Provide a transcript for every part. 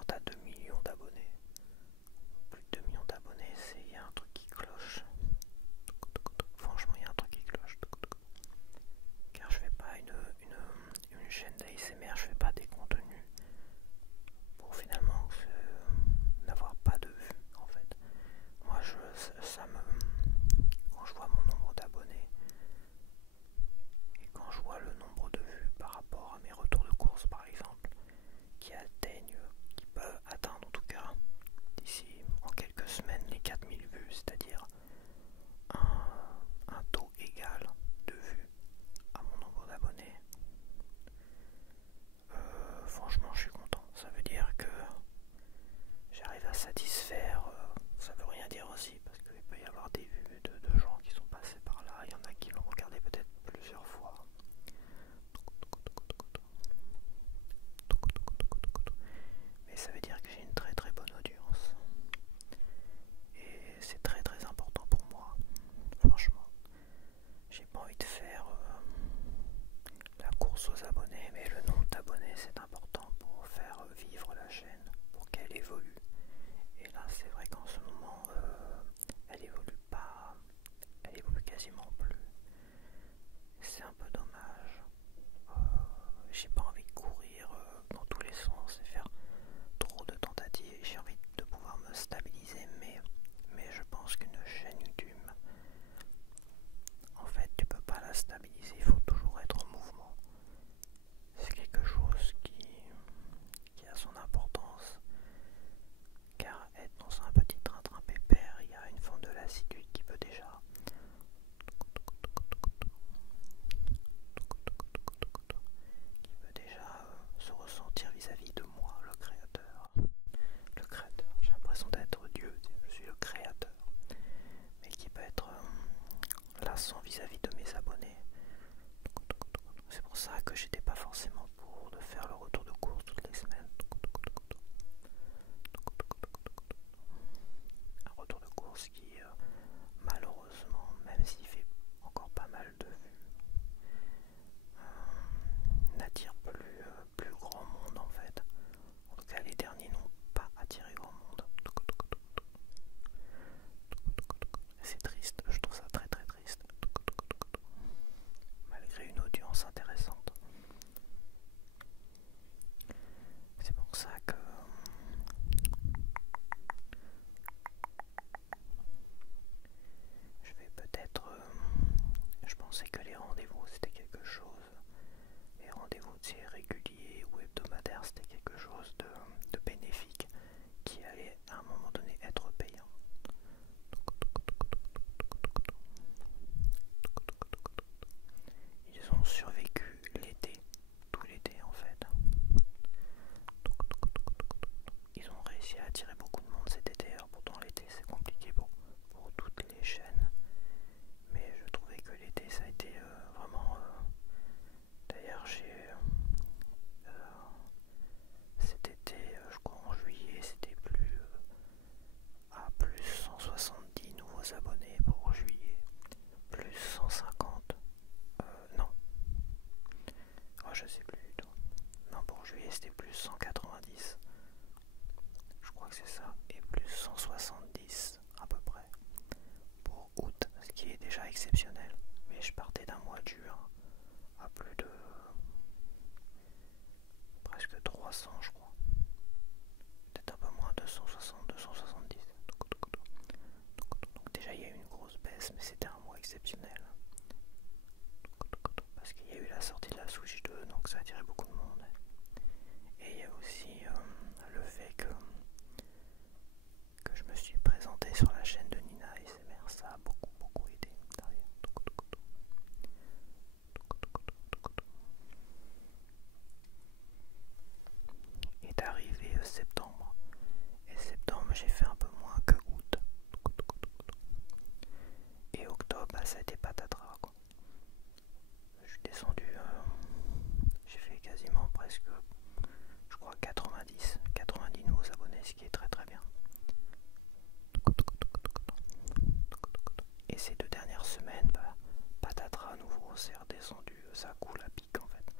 quand t'as 2 millions d'abonnés, plus de 2 millions d'abonnés, il y a un truc qui cloche. Franchement, il y a un truc qui cloche. Car je fais pas une chaîne d'ASMR, je fais pas des contenus pour finalement n'avoir pas de vues en fait. Moi, quand je vois mon nombre d'abonnés et quand je vois le nombre de vues par rapport à mes retours de course par exemple, qui peuvent atteindre en tout cas d'ici en quelques semaines les 4000 vues, c'est-à-dire un taux égal de vues à mon nombre d'abonnés, franchement je suis content. Ça veut dire que j'arrive à satisfaire, ça veut rien dire aussi parce qu'il peut y avoir des vues de gens qui sont passés par là, il y en a qui l'ont regardé peut-être plusieurs fois. Mais ça veut dire que j'ai une très très bonne audience. Et c'est très très important pour moi. Franchement, j'ai pas envie de faire la course aux abonnés, mais le nombre d'abonnés c'est important pour faire vivre la chaîne, pour qu'elle évolue. Et là c'est vrai qu'en ce moment elle évolue pas, elle évolue quasiment plus. C'est un peu dommage. J'ai pas envie de courir dans tous les sens et faire trop de tentatives. J'ai envie de pouvoir me stabiliser, mais je pense qu'une chaîne YouTube, en fait, tu peux pas la stabiliser. Il faut toujours être en mouvement. C'est quelque chose qui a son importance, car être dans un petit train-train pépère, il y a une forme de lassitude qui peut déjà se ressentir vis-à-vis de moi, le créateur. Le créateur, j'ai l'impression d'être Dieu, je suis le créateur, mais qui peut être lassant vis-à-vis de mes abonnés. C'est pour ça que j'étais pas forcément pour de faire le retour de course toutes les semaines. Un retour de course qui, malheureusement, même s'il fait encore pas mal de vues, n'attire plus grand monde en fait. En tout cas, les derniers n'ont pas attiré grand monde. C'est triste, je trouve ça très très triste. Malgré une audience intéressante. C'est pour ça que je vais peut-être... je pensais que les rendez-vous c'était quelque chose. Les rendez-vous réguliers ou hebdomadaires c'était quelque chose de bénéfique qui allait à un moment donné être payant. Ils ont survécu l'été, tout l'été en fait. Ils ont réussi à attirer beaucoup de monde cet été. Alors pourtant l'été c'est compliqué pour toutes les chaînes, mais je trouvais que l'été ça a été vraiment... D'ailleurs cet été, je crois en juillet, c'était à plus 170 nouveaux abonnés pour juillet, plus 150, non, oh, je sais plus du tout, non pour juillet c'était plus 190, je crois que c'est ça, et plus 170 à peu près pour août, ce qui est déjà exceptionnel, mais je partais d'un mois de juin à plus de presque 300 je crois, peut-être un peu moins, 260, 270. Donc déjà il y a eu une grosse baisse, mais c'était un mois exceptionnel. Parce qu'il y a eu la sortie de la Switch 2, donc ça a attiré beaucoup de monde. Et il y a aussi le fait que je me suis présenté sur la chaîne de Nina ASMR, ça a beaucoup aidé derrière. Est arrivé septembre. Et septembre, j'ai fait un peu moins que août. Et octobre, bah, ça a été patatras, quoi. Je suis descendu, j'ai fait quasiment presque, je crois 90 nouveaux abonnés, ce qui est très très bien. Et ces 2 dernières semaines, bah, patatras à nouveau, c'est redescendu, ça coule à pic en fait.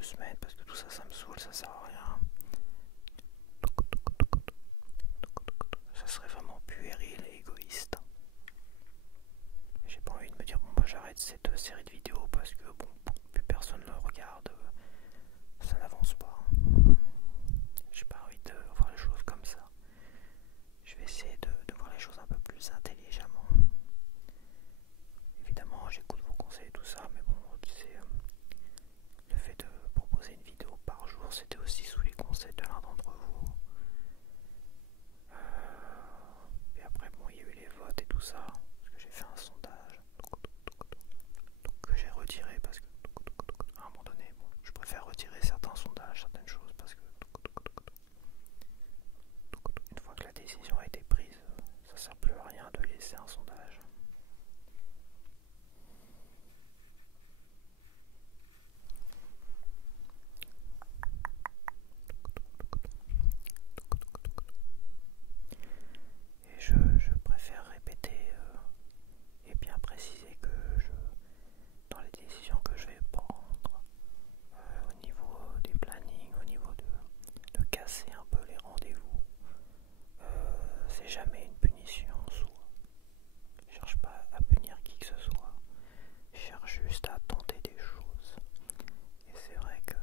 2 semaines parce que tout ça, ça me saoule, ça sert à rien. Ça serait vraiment puéril et égoïste. J'ai pas envie de me dire bon bah j'arrête cette série de vidéos parce que bon plus personne ne regarde, ça n'avance pas. J'ai pas envie de voir les choses comme ça. Je vais essayer de voir les choses un peu plus intelligemment. Évidemment j'écoute vos conseils et tout ça, mais bon c'est le fait de proposer une vidéo par jour, c'était aussi sous les conseils de l'un d'entre vous. Et après bon il y a eu les votes et tout ça, parce que j'ai fait un sondage donc que j'ai retiré parce que à un moment donné bon, je préfère retirer certains sondages, certaines choses parce que une fois que la décision a été prise, ça sert plus à rien de laisser un sondage. Et je préfère répéter et bien préciser que dans les décisions que je vais prendre, au niveau des plannings, au niveau de casser un peu les rendez-vous, c'est jamais une punition en soi. Je cherche pas à punir qui que ce soit, je cherche juste à tenter des choses. Et c'est vrai que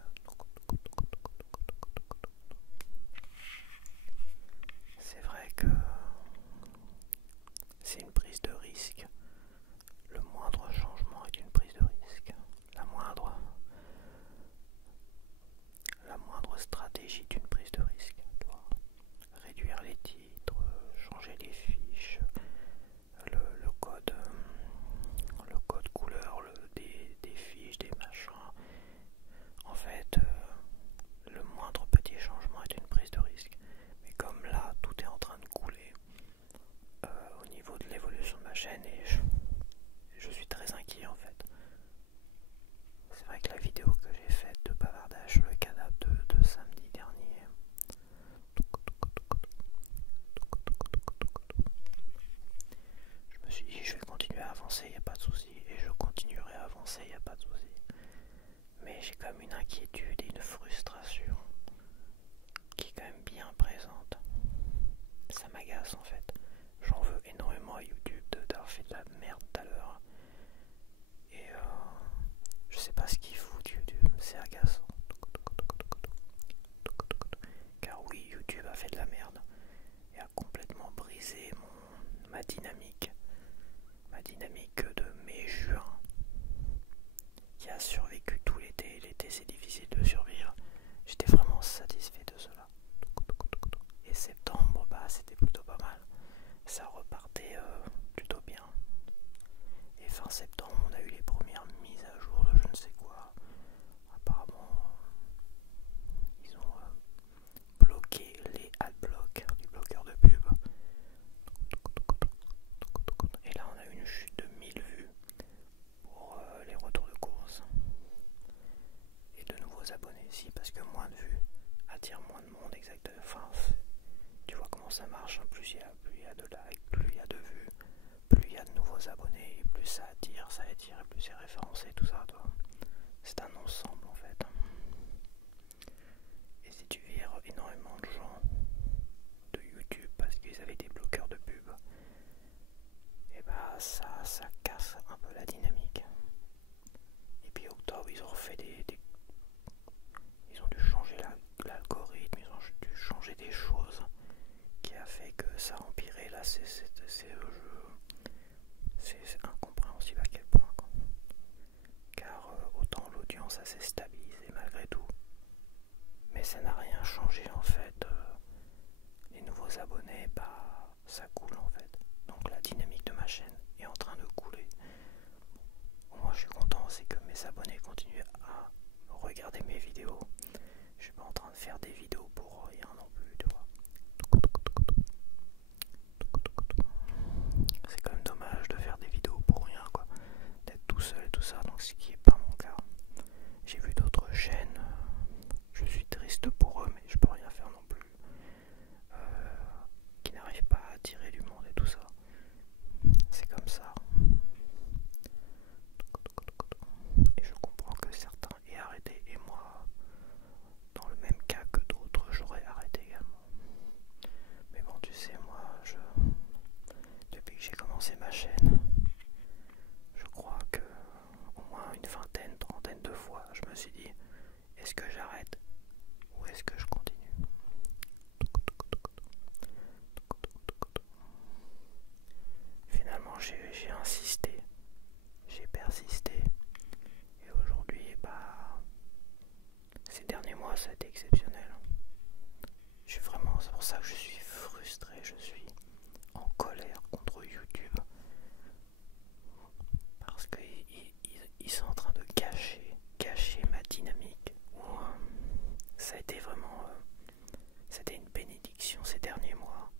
c'est une prise de risque. Le moindre changement est une prise de risque. La moindre stratégie est une prise de risque. Tu vois, réduire les titres, changer les fiches, le code couleur des fiches, des machins. En fait, le moindre petit changement est une prise de risque. Mais comme là, tout est en train de couler au niveau de l'évolution de ma chaîne et je suis très inquiet en fait. C'est vrai que la vidéo que j'ai faite de bavardage sur le canap de samedi dernier, je me suis dit je vais continuer à avancer, il n'y a pas de souci, et je continuerai à avancer, il n'y a pas de souci. Mais j'ai quand même une inquiétude et une frustration qui est quand même bien présente. Ça m'agace en fait. J'en veux énormément à YouTube d'avoir fait de la merde tout à l'heure. Et je sais pas ce qu'il fout YouTube, c'est agaçant. Car oui, YouTube a fait de la merde et a complètement brisé ma dynamique de mai-juin qui a survécu tout l'été. L'été c'est difficile de survivre. J'étais vraiment satisfait de cela. Et septembre, bah c'était plutôt pas mal. Ça repartait plutôt bien. Et fin septembre, on a eu les premières mises à jour de je ne sais quoi. Apparemment, ils ont bloqué les adblocks du bloqueur de pub. Et là, on a eu une chute de 1000 vues pour les retours de course. Et de nouveaux abonnés, si, parce que moins de vues attire moins de monde, exactement. Enfin, tu vois comment ça marche, hein. Plus il y a de likes, plus il y a de vues, plus il y a de nouveaux abonnés, plus ça attire, et plus c'est référencé, tout ça, toi. C'est un ensemble en fait. Et si tu vires énormément de gens de YouTube parce qu'ils avaient des bloqueurs de pub, et bah ça casse un peu la dynamique. Et puis octobre, ils ont refait ils ont dû changer l'algorithme, ils ont dû changer des choses qui a fait que ça a empiré. Là c'est incompréhensible à quel point quoi. Car autant l'audience s'est stabilisée malgré tout, mais ça n'a rien changé en fait j'ai insisté, j'ai persisté, et aujourd'hui, ces derniers mois, ça a été exceptionnel. C'est pour ça que je suis frustré, je suis en colère contre YouTube, parce qu'ils sont en train de cacher ma dynamique. Ça a été vraiment, c'était une bénédiction ces derniers mois,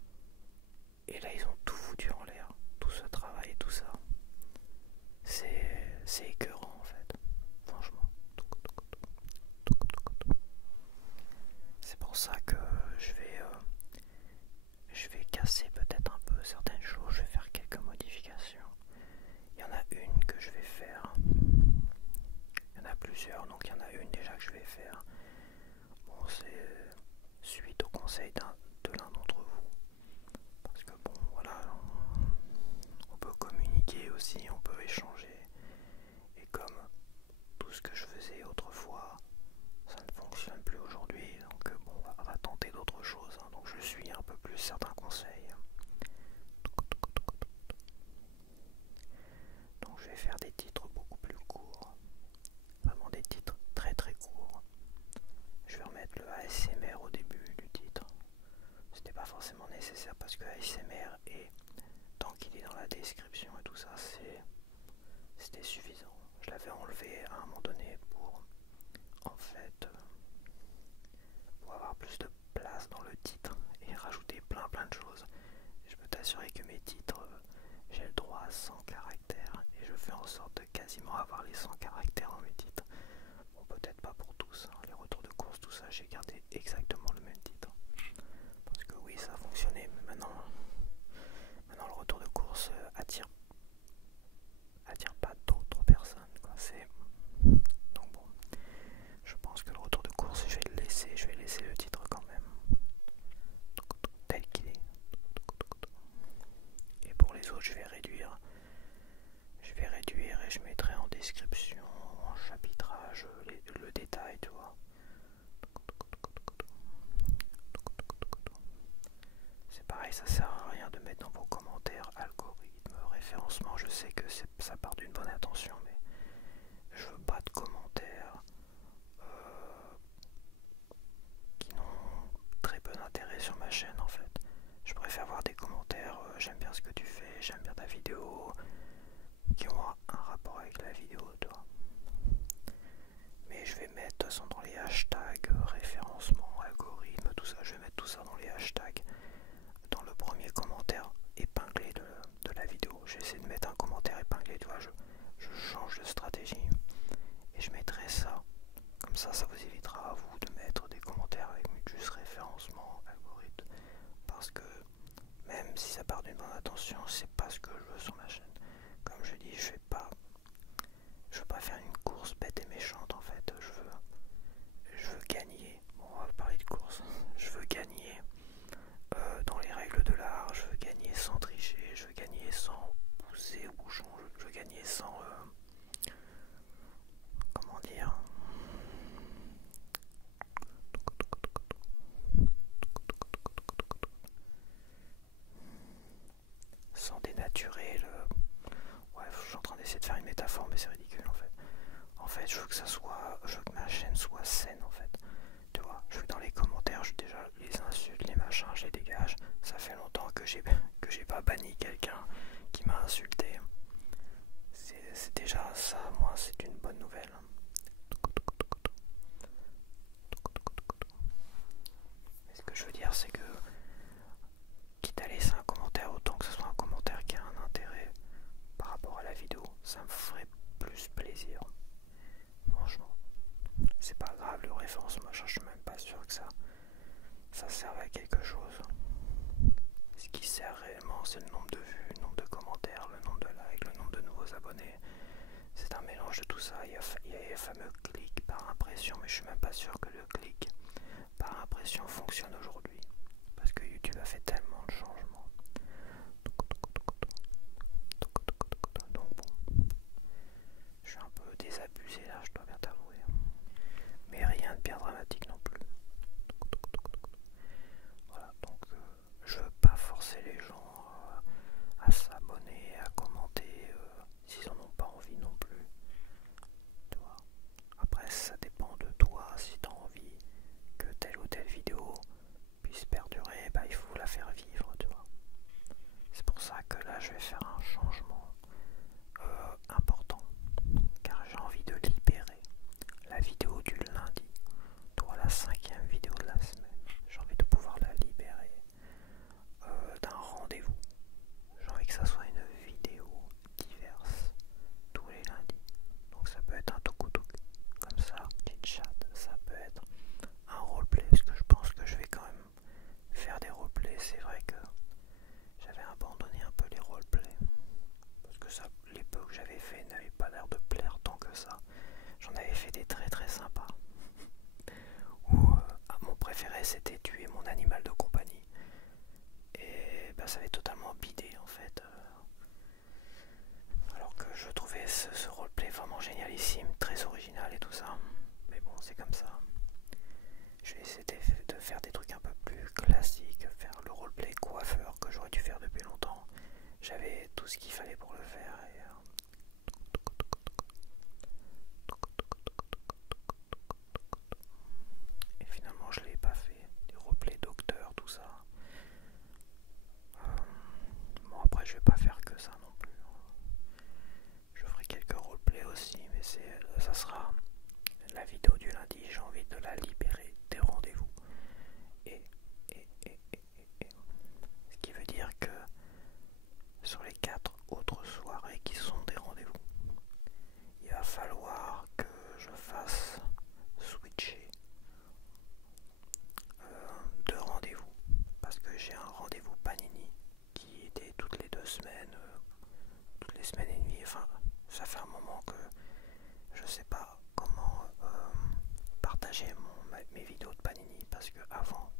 et là ils ont tout foutu en l'air, tout ce travail et tout ça. C'est écœurant en fait, franchement. C'est pour ça que je vais casser peut-être un peu certaines choses, je vais faire quelques modifications. Il y en a une que je vais faire. Il y en a plusieurs, donc il y en a une déjà que je vais faire. Bon, c'est suite au conseil de l'un d'entre vous. Parce que bon, voilà, on peut communiquer aussi, on peut échanger. Et comme tout ce que je faisais autrefois, ça ne fonctionne plus aujourd'hui, donc bon, on va tenter d'autres choses, hein. Donc je suis un peu plus certains conseils. Donc je vais faire des titres beaucoup plus courts, vraiment des titres très très courts. Je vais remettre le ASMR au début du titre. C'était pas forcément nécessaire parce que ASMR, et tant qu'il est dans la description et tout ça, c'était suffisant. Je l'avais enlevé à un moment donné pour en fait pour avoir plus de place dans le titre et rajouter plein de choses. Et je peux t'assurer que mes titres, j'ai le droit à 100 caractères et je fais en sorte de quasiment avoir les 100 caractères dans mes titres. Bon, peut-être pas pour tous, hein. Les retours de course, tout ça, j'ai gardé exactement le même titre. Parce que oui, ça a fonctionné, mais maintenant le retour de course attire pas d'autres personnes, quoi. Donc bon, je pense que le retour de course, je vais laisser le titre quand même tel qu'il est. Et pour les autres, je vais réduire et je mettrai en description, en chapitrage, le détail, tu vois. C'est pareil, ça sert à rien de mettre dans vos commentaires algorithme, référencement. Je sais que ça part d'une bonne intention, mais je veux pas de commentaires qui n'ont très peu d'intérêt sur ma chaîne en fait. Je préfère avoir des commentaires, j'aime bien ce que tu fais, j'aime bien ta vidéo, qui ont un rapport avec la vidéo, toi. Mais je vais mettre de toute façon dans les hashtags, référencement, algorithme, tout ça, je vais mettre tout ça dans les hashtags, dans le premier commentaire épinglé de la vidéo. J'essaie de mettre un commentaire épinglé, tu vois, je change de stratégie et je mettrai ça. Comme ça vous évitera à vous de mettre des commentaires avec juste référencement, algorithme. Parce que même si ça part d'une bonne intention, c'est pas ce que je veux sur ma chaîne. Comme je dis, je veux pas faire une course bête et méchante en fait. Je veux gagner. Bon, on va parler de course. Je veux gagner dans les règles de l'art. Je veux gagner sans tricher. Je veux gagner sans pousser au bouchon. Je veux gagner sans comment dire, sans dénaturer le... Ouais, je suis en train d'essayer de faire une métaphore, mais c'est ridicule en fait. En fait, je veux que ma chaîne soit saine en fait. Tu vois, je veux que dans les commentaires, déjà les insultes, les machins, je les dégage. Ça fait longtemps que j'ai pas banni quelqu'un qui m'a insulté. C'est déjà ça, moi, c'est une bonne nouvelle. Mais ce que je veux dire, c'est que quitte à laisser un commentaire, autant que ce soit un commentaire qui a un intérêt par rapport à la vidéo, ça me ferait plus plaisir. Franchement, c'est pas grave le référencement, je suis même pas sûr que ça serve à quelque chose. Ce qui sert réellement, c'est le nombre de vues, le nombre de commentaires, le nombre de likes, le nombre de nouveaux abonnés. C'est un mélange de tout ça. Il y a les fameux clics par impression, mais je suis même pas sûr que le clic par impression fonctionne aujourd'hui. Parce que YouTube a fait tellement de changements. Donc bon, je suis un peu désabusé là, je dois bien t'avouer. Mais rien de bien dramatique non plus. Voilà, donc je veux pas forcer les gens à s'abonner, à commenter. faire un changement important, car j'ai envie de libérer la vidéo du lundi, soit la 5e vidéo de la semaine. J'ai envie de pouvoir la libérer d'un rendez-vous. J'ai envie que ça soit une vidéo diverse tous les lundis. Donc ça peut être un toku-toku, comme ça, petit chat, ça peut être un roleplay, parce que je pense que je vais quand même faire des roleplays. C'est vrai que j'avais abandonné un peu les roleplays, parce que ça, les peu que j'avais fait n'avaient pas l'air de plaire tant que ça. J'en avais fait des très très sympas, où mon préféré c'était tuer mon animal de compagnie, et bah, ça avait totalement bidé en fait. Alors que je trouvais ce roleplay vraiment génialissime, très original et tout ça. Mais bon, c'est comme ça. Je vais essayer de faire des trucs un peu plus classiques, faire le roleplay coiffeur que j'aurais dû faire depuis longtemps. J'avais tout ce qu'il fallait pour le faire et finalement je l'ai pas fait. Des roleplays docteur, tout ça. Bon, après je vais pas faire que ça non plus. Je ferai quelques roleplays aussi, mais ça sera la vidéo du lundi. J'ai envie de la libérer des rendez-vous. Ce qui veut dire que sur les 4 autres soirées qui sont des rendez-vous, il va falloir que je fasse switcher 2 rendez-vous, parce que j'ai un rendez-vous Panini qui était toutes les 2 semaines, toutes les semaines et demie. Enfin, ça fait un moment que je sais pas comment partager mes vidéos de Panini, parce que avant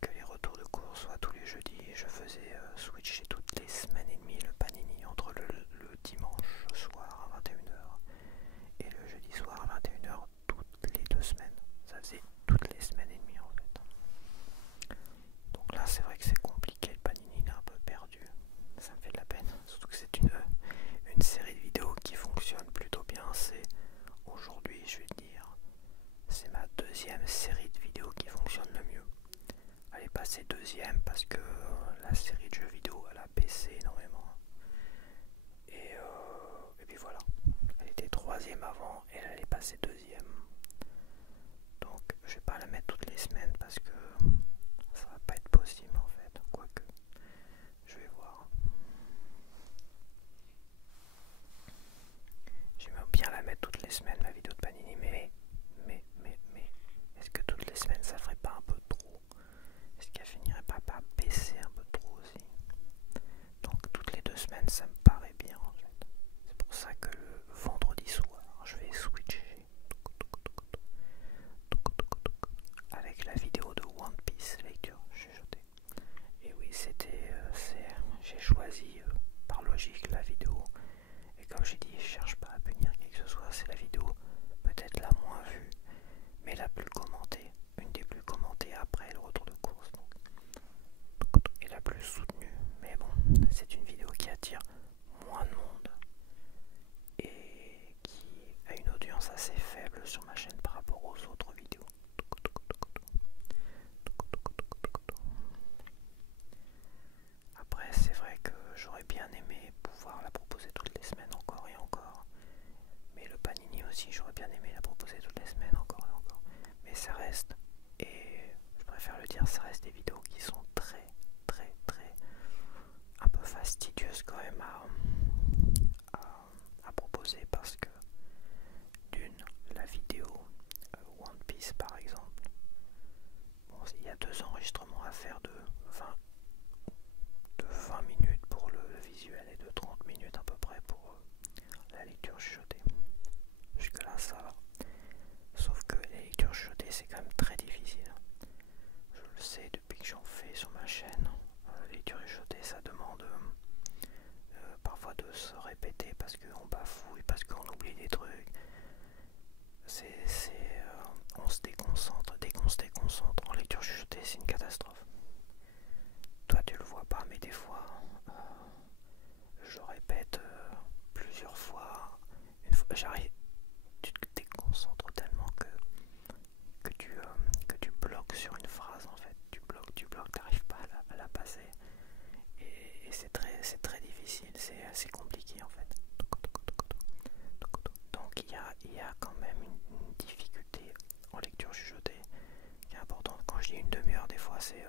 que les retours de cours soient tous les jeudis, je faisais switcher toutes les semaines et demie le Panini entre le dimanche soir à 21h et le jeudi soir à 21h toutes les 2 semaines. Ça faisait toutes les semaines et demie en fait. Donc là c'est vrai que c'est compliqué, le Panini il est un peu perdu. Ça me fait de la peine, surtout que c'est une série de vidéos qui fonctionne plutôt bien. C'est aujourd'hui, je vais te dire, c'est ma 2e série de vidéos qui fonctionne le mieux. Elle est passée 2e parce que la série de jeux vidéo elle a baissé énormément. Et puis voilà, elle était 3e avant et elle est passée 2e. Donc je vais pas la mettre toutes les semaines parce que ça va pas être possible en fait. Quoique, je vais voir. J'aimerais bien la mettre toutes les semaines, ma vidéo de Panini, mais est-ce que toutes les semaines ça ferait pas un peu trop? Est-ce qu'elle finirait pas par baisser un peu trop aussi? Donc toutes les 2 semaines ça me paraît bien en fait. C'est pour ça que le vendredi soir je vais switcher avec la vidéo de One Piece lecture chuchotée. Et oui, j'ai choisi par logique la vidéo. Et comme j'ai dit, je cherche pas à punir qui que ce soit. C'est la vidéo peut-être la moins vue, mais la plus commentée, une des plus commentées après le retour de course. Et la plus soutenue. Mais bon, c'est une vidéo qui attire moins de monde et qui a une audience assez faible sur ma chaîne par rapport aux autres vidéos. Après, c'est vrai que j'aurais bien aimé pouvoir la proposer toutes les semaines encore et encore. Mais le Panini aussi, j'aurais bien aimé la proposer toutes les semaines encore et encore. Mais ça reste, et je préfère le dire, ça reste des vidéos qui sont très un peu fastidieuses quand même à proposer, parce que d'une, la vidéo One Piece par exemple, bon, il y a 2 enregistrements à faire de 20 minutes pour le visuel et de 30 minutes à peu près pour la lecture chuchotée. Jusque là ça va. Sauf que les lectures chuchotées c'est quand même très difficile. Je le sais depuis que j'en fais sur ma chaîne. Les lectures chuchotées ça demande parfois de se répéter parce qu'on bafouille, parce qu'on oublie des trucs. On se déconcentre. Dès qu'on se déconcentre en lecture chuchotée, c'est une catastrophe. Toi tu le vois pas, mais des fois je répète plusieurs fois. Une fois j'arrive, tu te déconcentres tellement que tu bloques sur une phrase en fait. Tu bloques, t'arrives pas à la passer. Et c'est très difficile, c'est assez compliqué en fait. Donc il y a quand même une difficulté en lecture chuchotée qui est importante. Quand je dis une demi-heure, des fois c'est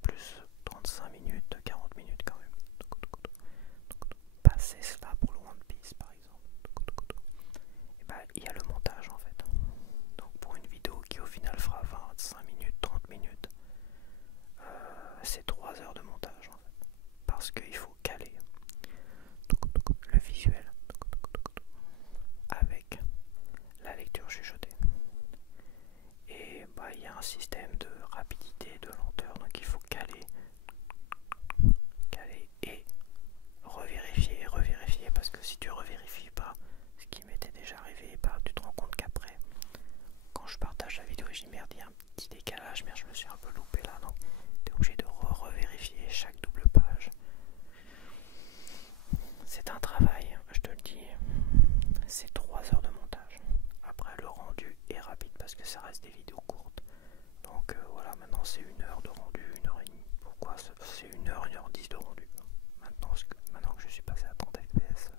plus 35 minutes, 40 minutes quand même. Passer cela pour le One Piece par exemple. Et bah il y a le montage en fait. Donc pour une vidéo qui au final fera 25 minutes, 30 minutes, c'est 3 heures de montage en fait. Parce qu'il faut caler le visuel avec la lecture chuchotée. Et bah il y a un système de rapidité, de lenteur, donc il faut caler et revérifier, parce que si tu revérifies pas, ce qui m'était déjà arrivé, bah, tu te rends compte qu'après, quand je partage la vidéo, je dis merde, il y a un petit décalage, merde, je me suis un peu loupé là, donc tu es obligé de revérifier chaque double page. C'est un travail, je te le dis, c'est 3 heures de montage. Après, le rendu est rapide parce que ça reste des vidéos courtes. Donc voilà, maintenant c'est 1 heure de rendu, 1 heure et demie. Pourquoi c'est 1 heure, 1 heure 10 de rendu? Maintenant que je suis passé à 30 fps,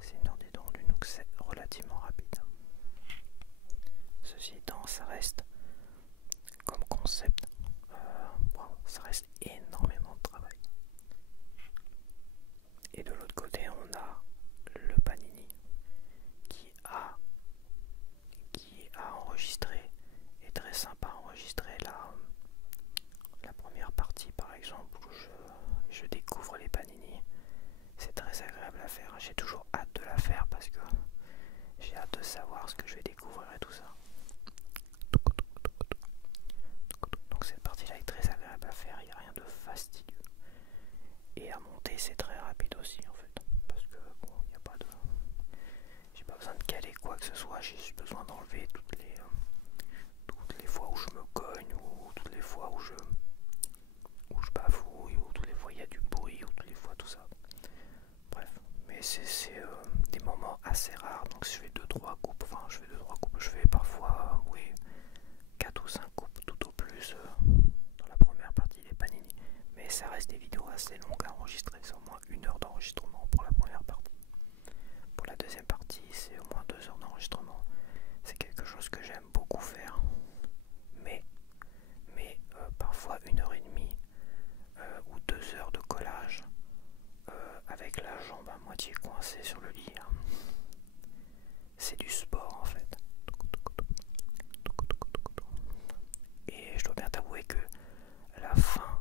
c'est 1 heure 10 de rendu, donc c'est relativement rapide. Ceci étant, ça reste comme concept, ça reste énormément de travail. Et de l'autre côté, on a le Panini qui a enregistré, et très sympa à enregistrer la première partie par exemple où je découvre les Panini. C'est très agréable à faire, j'ai toujours hâte de la faire parce que j'ai hâte de savoir ce que je vais découvrir et tout ça. Donc cette partie là est très agréable à faire, il n'y a rien de fastidieux. Et à monter c'est très rapide aussi en fait. Parce que bon, il n'y a pas de. J'ai pas besoin de caler quoi que ce soit, j'ai juste besoin d'enlever toutes les fois où je me cogne, ou toutes les fois où je bafouille, ou toutes les fois il y a du bruit, ou toutes les fois tout ça. Bref, mais c'est des moments assez rares, donc je fais 2-3 coupes, je fais parfois, oui, 4 ou 5 coupes tout au plus dans la première partie des Panini. Mais ça reste des vidéos assez longues à enregistrer, c'est au moins 1 heure d'enregistrement pour la première partie. Pour la deuxième partie, c'est au moins 2 heures d'enregistrement. C'est quelque chose que j'aime beaucoup faire, mais parfois 1 heure et demie ou 2 heures de collage avec la jambe à moitié coincée sur le lit. C'est du sport en fait. Et je dois bien t'avouer que la fin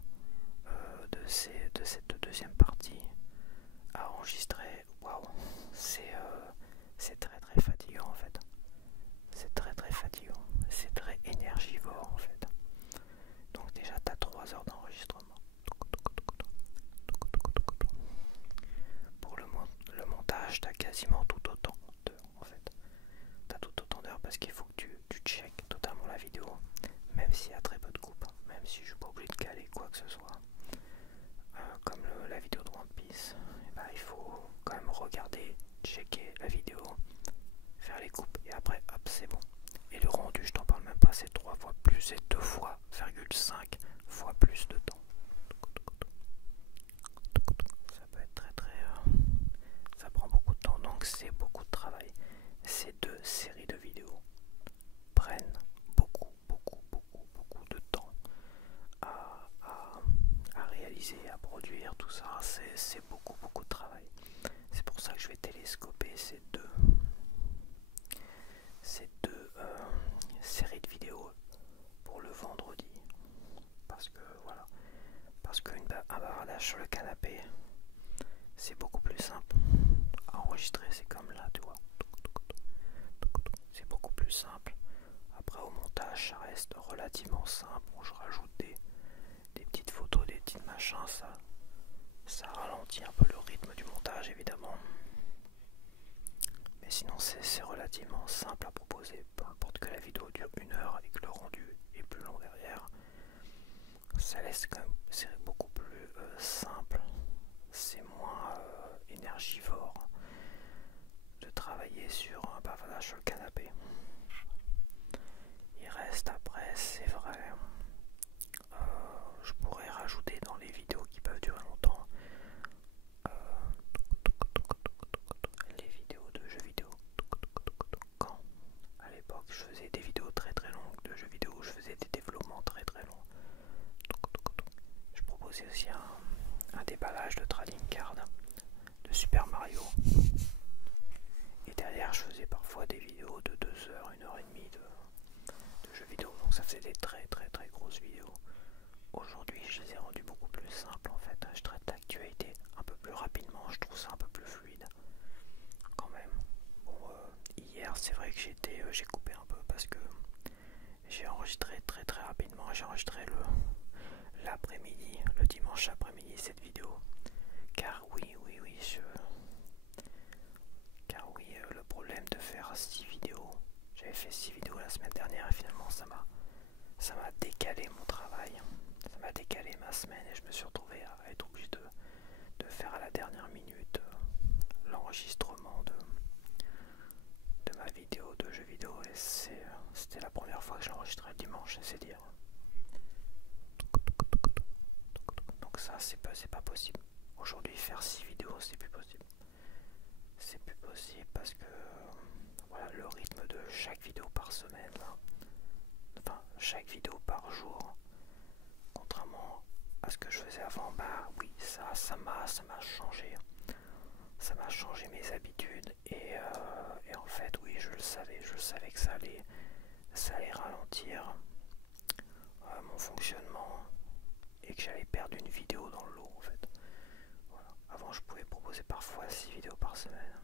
de cette deuxième partie à enregistrer, waouh, c'est très très fatigant en fait. C'est très très fatigant, c'est très énergivore en fait. Donc déjà t'as 3 heures d'enregistrement. Pour le montage, t'as quasiment tout autant d'heures en fait. T'as tout autant d'heures parce qu'il faut que tu checkes totalement la vidéo, même s'il y a très peu de coupes, même si je suis pas obligé de caler quoi que ce soit. Comme la vidéo de One Piece, et bah, il faut quand même regarder, checker la vidéo, faire les coupes et après hop c'est bon. Et le rendu, je t'en parle même pas, c'est 3 fois plus, c'est 2 fois, 5 fois plus de temps. Ça peut être très très... ça prend beaucoup de temps, donc c'est beaucoup de travail. Ces 2 séries de vidéos prennent beaucoup de temps à réaliser, à produire, tout ça. C'est beaucoup de travail. C'est pour ça que je vais télescoper ces deux séries de vidéos pour le vendredi. Parce que voilà, parce qu'un bavardage sur le canapé, c'est beaucoup plus simple à enregistrer, c'est comme là, tu vois. C'est beaucoup plus simple. Après au montage, ça reste relativement simple. Bon, je rajoute des petites photos, des petits machins, ça ralentit un peu le rythme du montage évidemment. Mais sinon c'est relativement simple à proposer, peu importe que la vidéo dure 1 heure et que le rendu est plus long derrière. Ça laisse quand même, c'est beaucoup plus simple, c'est moins énergivore de travailler sur un bavardage sur le canapé. Il reste après, c'est vrai, je pourrais rajouter dans les vidéos qui peuvent durer longtemps image de trading card de Super Mario. Et derrière, je faisais parfois des vidéos de 2 heures, 1 heure et demie de jeux vidéo. Donc ça faisait des très grosses vidéos. Aujourd'hui, je les ai rendues beaucoup plus simples en fait. Je traite l'actualité un peu plus rapidement, je trouve ça un peu plus fluide quand même. Bon, hier, c'est vrai que j'ai coupé un peu parce que j'ai enregistré très rapidement. J'ai enregistré l'après-midi, le dimanche après-midi cette vidéo. Car le problème de faire 6 vidéos, j'avais fait 6 vidéos la semaine dernière et finalement ça m'a décalé mon travail, ça m'a décalé ma semaine et je me suis retrouvé à être obligé de faire à la dernière minute l'enregistrement de ma vidéo de jeux vidéo et c'était la première fois que je l'enregistrais le dimanche, c'est dire. Donc ça c'est pas possible. Aujourd'hui faire 6 vidéos c'est plus possible. C'est plus possible parce que voilà, le rythme de chaque vidéo par semaine, là, enfin chaque vidéo par jour, contrairement à ce que je faisais avant, bah oui, ça m'a changé. Ça m'a changé mes habitudes et en fait oui je le savais que ça allait ralentir mon fonctionnement et que j'allais perdre une vidéo dans le lot en fait. Voilà. Avant je pouvais proposer parfois 6 vidéos par semaine.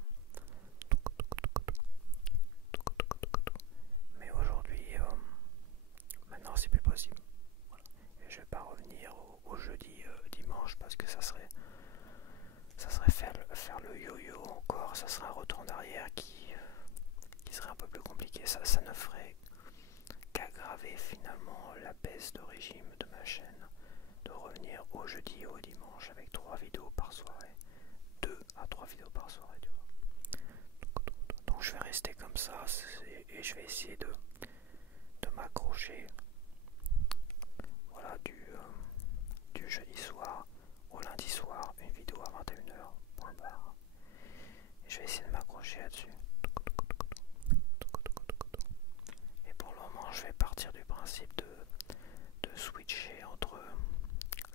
Mais aujourd'hui, maintenant c'est plus possible. Voilà. Et je vais pas revenir au jeudi, dimanche parce que ça serait faire le yo-yo encore, ça serait un retour en arrière qui serait un peu plus compliqué. Ça ne ferait qu'aggraver finalement la baisse de régime de ma chaîne, de revenir au jeudi et au dimanche avec 3 vidéos par soirée, 2 à 3 vidéos par soirée, tu vois. Donc je vais rester comme ça et je vais essayer de m'accrocher, voilà, du jeudi soir au lundi soir, une vidéo à 21 h, point barre. Et je vais essayer de m'accrocher là-dessus. Et pour le moment, je vais partir du principe de switcher entre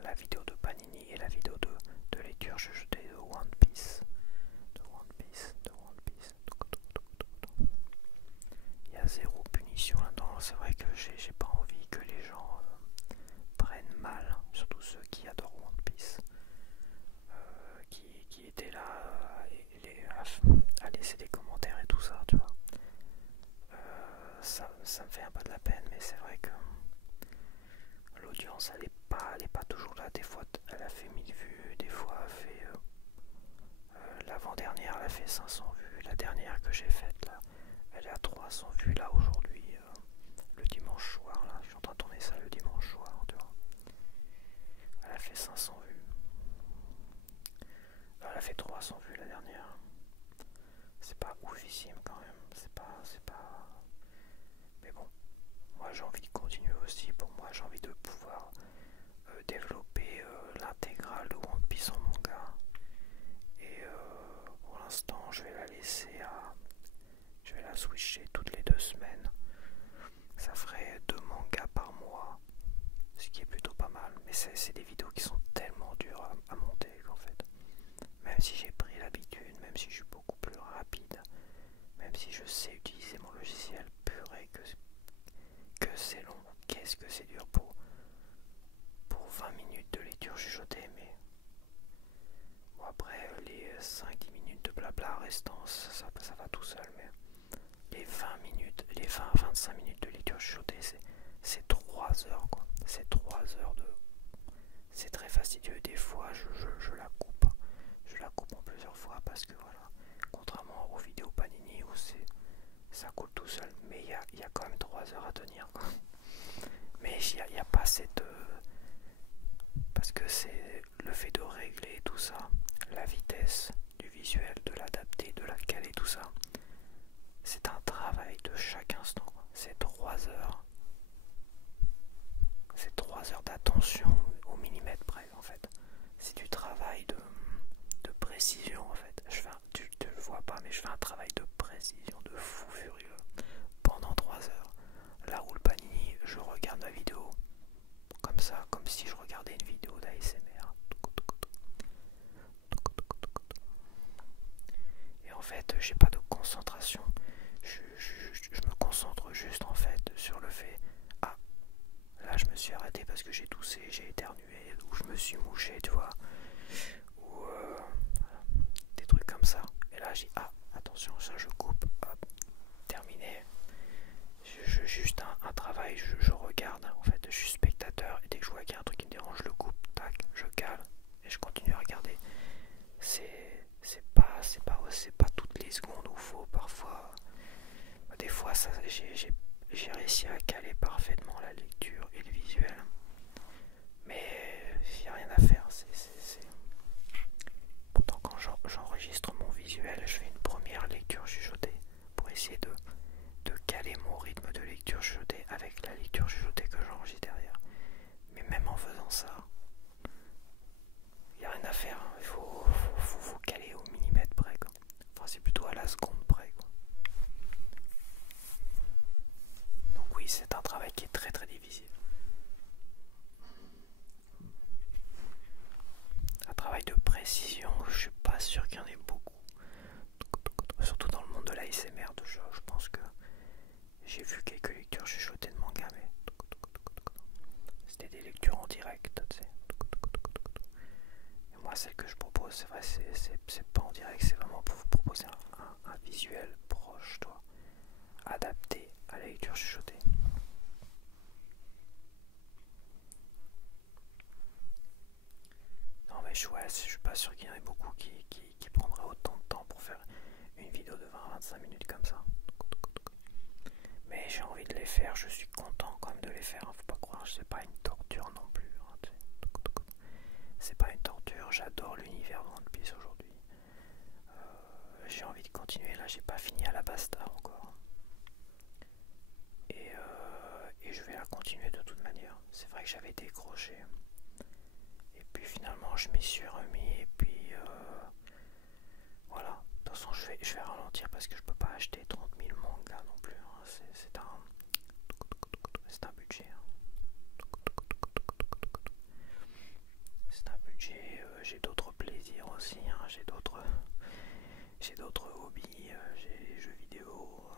la vidéo de Panini et la vidéo de lecture chuchotée de One Piece. Il y a zéro punition là-dedans. C'est vrai que j'ai pas envie que les gens prennent mal, surtout ceux qui adorent One Piece, qui étaient là à laisser des commentaires et tout ça, tu vois. Ça me fait un peu de la peine, mais c'est vrai que l'audience elle est pas toujours là. Des fois elle a fait 1000 vues, des fois elle fait l'avant-dernière elle a fait 500 vues, la dernière que j'ai faite là elle est à 300 vues là aujourd'hui, le dimanche soir là, je suis en train de tourner ça le dimanche soir, tu vois. Elle a fait 500 vues. Elle a fait 300 vues la dernière. C'est pas oufissime quand même, c'est pas. Mais bon, moi j'ai envie de continuer aussi. Pour moi j'ai envie de pouvoir développer l'intégrale de One Piece en manga. Et pour l'instant je vais la laisser je vais la switcher toutes les 2 semaines. Ça ferait 2 mangas par mois, ce qui est plutôt pas mal. Mais c'est des vidéos qui sont tellement dures à monter qu'en fait, même si j'ai pris l'habitude, même si je suis beaucoup plus rapide, même si je sais utiliser mon logiciel, purée que c'est long, qu'est-ce que c'est dur pour 20 minutes de lecture chuchotée. Mais bon, après les 5-10 minutes de blabla restants, ça va tout seul, mais les 20 minutes, les 20-25 minutes de lecture chuchotée, c'est 3 heures quoi, c'est 3 heures c'est très fastidieux. Des fois je la coupe en plusieurs fois parce que voilà, contrairement aux vidéos Panini où ça coule tout seul, mais il y a quand même 3 heures à tenir quoi. Mais il n'y a pas cette parce que c'est le fait de régler tout ça, la vitesse du visuel, de l'adapter, de la caler, tout ça, c'est un travail de chaque instant quoi. C'est 3 heures d'attention au millimètre près en fait. C'est du travail de précision en fait. Tu te le vois pas, mais je fais un travail de précision de fou furieux pendant 3 heures. Là où le Panini, je regarde ma vidéo comme ça, comme si je regardais une vidéo d'ASMR. j'ai pas de concentration. Je me concentre juste en fait sur le fait, ah, là je me suis arrêté parce que j'ai toussé, j'ai éternué, ou je me suis mouché, tu vois, ou des trucs comme ça. Et là j'ai, ah, attention, ça je coupe, hop, terminé. Juste un travail, je regarde, en fait, je suis spectateur, et dès que je vois qu'il y a un truc qui me dérange, je le coupe, tac, je cale, et je continue à regarder. C'est pas toutes les secondes où il faut, parfois, des fois, j'ai réussi à caler parfaitement la lecture et le visuel, mais il n'y a rien à faire. Pourtant, quand j'enregistre mon visuel, je fais une première lecture chuchotée pour essayer de caler mon rythme de lecture chuchotée avec la lecture chuchotée que j'enregistre derrière. Mais même en faisant ça, il n'y a rien à faire, hein. Il faut caler au millimètre près, quoi. Enfin, c'est plutôt à la seconde près, quoi. Donc oui, c'est un travail qui est très très difficile. Un travail de précision, je suis pas sûr qu'il y en ait beaucoup. Surtout dans le monde de l'ASMR, je pense que j'ai vu quelques lectures chuchotées de manga, mais c'était des lectures en direct, tu sais. Et moi, celle que je propose, c'est vrai, c'est pas en direct, c'est vraiment pour vous proposer un visuel proche, toi, adapté à la lecture chuchotée. Non mais je suis pas sûr qu'il y en ait beaucoup qui prendraient autant de temps pour faire une vidéo de 20-25 minutes comme ça. Mais j'ai envie de les faire, je suis content quand même de les faire, hein. Faut pas croire, c'est pas une torture non plus, hein. C'est pas une torture, j'adore l'univers de One Piece aujourd'hui. J'ai envie de continuer, là j'ai pas fini à la basta encore. Et je vais la continuer de toute manière. C'est vrai que j'avais décroché. Et puis finalement je m'y suis remis et puis voilà. De toute façon je vais ralentir parce que je peux pas acheter 30 000 mangas non plus, hein. C'est un budget, hein. C'est un budget, j'ai d'autres plaisirs aussi, hein. J'ai d'autres hobbies, j'ai les jeux vidéo,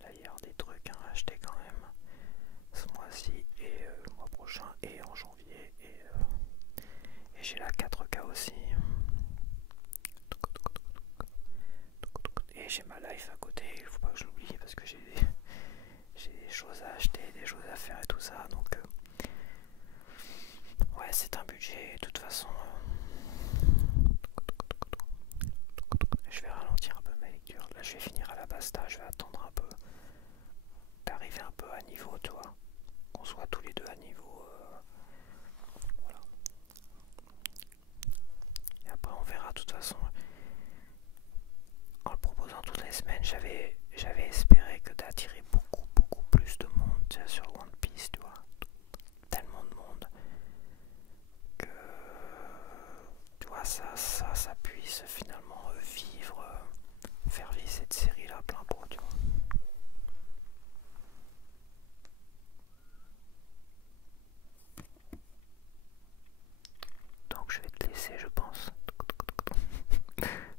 là il y a des trucs à acheter quand même ce mois-ci et le mois prochain et en janvier et j'ai la 4K aussi et j'ai ma life à côté, il faut pas que je l'oublie parce que j'ai des choses à acheter, des choses à faire et tout ça, donc ouais, c'est un budget de toute façon. Je vais ralentir un peu ma lecture, là je vais finir à la basta, je vais attendre un peu d'arriver un peu à niveau, tu vois, qu'on soit tous les deux à niveau, voilà. Et après on verra. De toute façon, en le proposant toutes les semaines, j'avais espéré que d'attirer beaucoup plus de monde, tu sais, sur One Piece, tu vois, tellement de monde que tu vois ça puisse finalement vivre, faire vivre cette série là plein pot, tu vois. Donc je vais te laisser, je pense.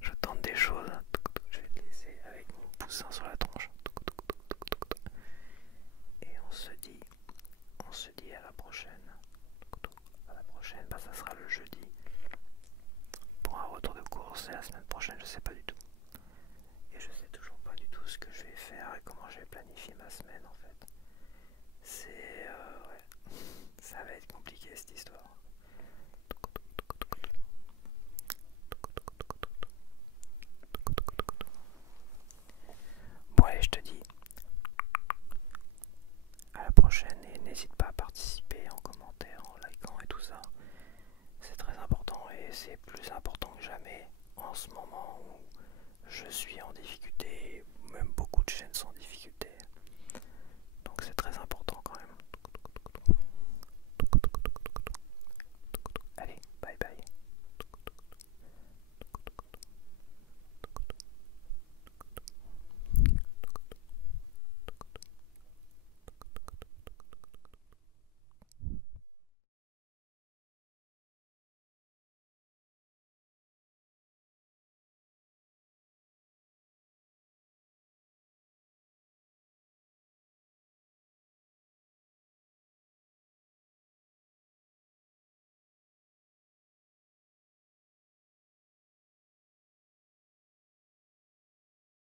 Je tente des choses. Je vais te laisser avec mon poussin sur la tronche. Et on se dit à la prochaine. À la prochaine, bah ça sera le jeudi. Pour un retour de course, et la semaine prochaine, je sais pas du tout. Et je sais toujours pas du tout ce que je vais faire et comment je vais planifier ma semaine en fait. Ouais, ça va être compliqué cette histoire. Bon allez, je te dis à la prochaine et n'hésite pas à participer en commentaire, en likant et tout ça. C'est très important et c'est plus important que jamais en ce moment où je suis en difficulté, même beaucoup de chaînes sont en difficulté. Donc c'est très important